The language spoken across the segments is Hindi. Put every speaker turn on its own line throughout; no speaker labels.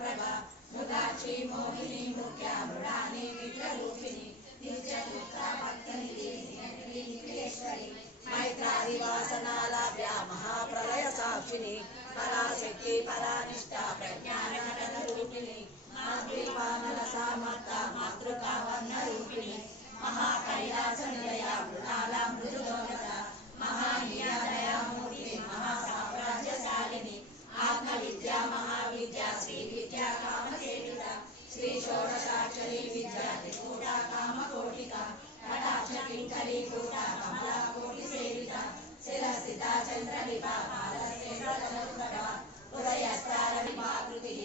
प्रभा मुदाक्षी मोहिनी मुख्या मृणाली विद्यारूपिणी नित्यदूता भक्तनिधि निरङ्गी पराशक्ति परानिष्ठा प्रज्ञानघटनरूप श्री षोडशाक्षरी विद्याति कोटा काम कोटिका कटाक्ष किङ्करी कोटा कमला कोटि सेविता शिरसिता चन्द्रलिपा कालसेन्द्रलनुप्रभा उदयस्तारविपाकृतिः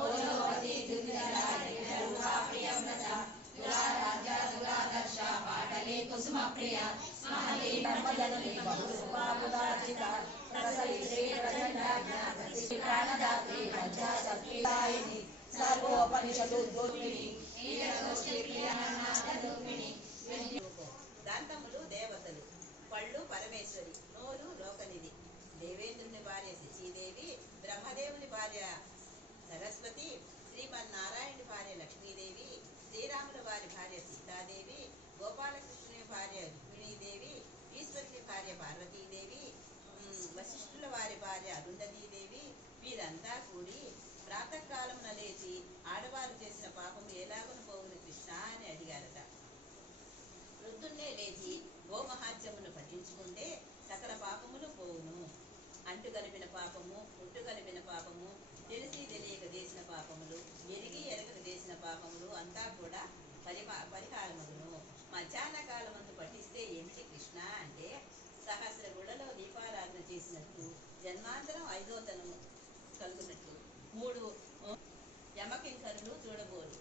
ओजोवती दुर्जलायरुहा प्रियं रचा दुराराजा दुरादर्शा पाटले कुसुमप्रिया स्महले नर्मदनुनि बहुसुभागुदार्चिता प्रसरि श्रीप्रचण्डा ज्ञानदात्री पञ्चाशक्तिदायिनी। సర్వోపనిషదు
దంతములు దేవతలు పళ్ళు పరమేశ్వరి నోరు లోకనిధి దేవేంద్రుని భార్య శచీదేవి బ్రహ్మదేవుని భార్య సరస్వతి శ్రీమన్నారాయణుని భార్య లక్ష్మీదేవి శ్రీరాముల వారి భార్య సీతాదేవి గోపాలకృష్ణుని భార్య రుక్మిణీదేవి ఈశ్వరుని భార్య పార్వతీదేవి వశిష్ఠుల వారి భార్య అరుంధతీదేవి వీరంతా కూడి ప్రాతకాలం అంటు కలిపిన పాపము పుట్టు కలిపిన పాపము తెలిసి తెలియక చేసిన పాపములు ఎరిగి ఎరగక చేసిన పాపములు అంతా కూడా పరిమా పరిహారములను. మధ్యాహ్న కాలమందు పఠిస్తే ఏమిటి కృష్ణ అంటే సహస్ర గుడలో దీపారాధన చేసినట్టు జన్మాంతరం ఐదోతనము కలుగునట్టు. మూడు యమకింకరులు చూడబోరు.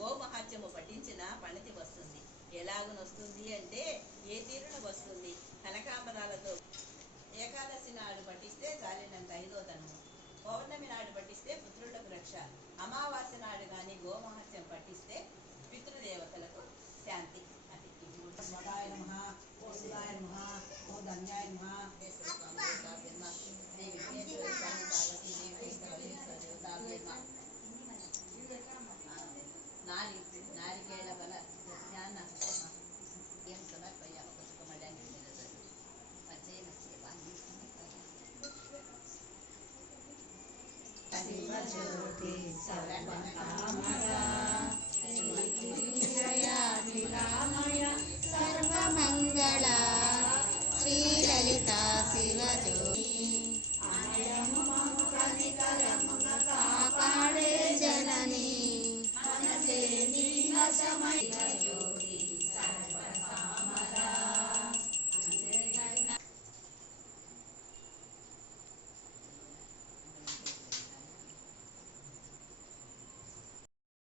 గోమహత్యము పఠించిన పణితి వస్తుంది. ఎలాగునొస్తుంది అంటే గోమహత్యం పఠిస్తే పితృదేవతలకు శాంతి అది
స్వదాయ నమః ఓ శివాయ నమః ఓ ధన్యాయ నమః
శ్రీ విఘ్నేశ్వర
స్వామి పార్వతీ
దేవి దేవతాభ్యర్మ
నారి
నారికేళ బల
జ్ఞాన
ఏం
సమర్పయ
పుష్పమడానికి
మధ్యన సేవాన్ని
శివజ్యోతి నిరామయ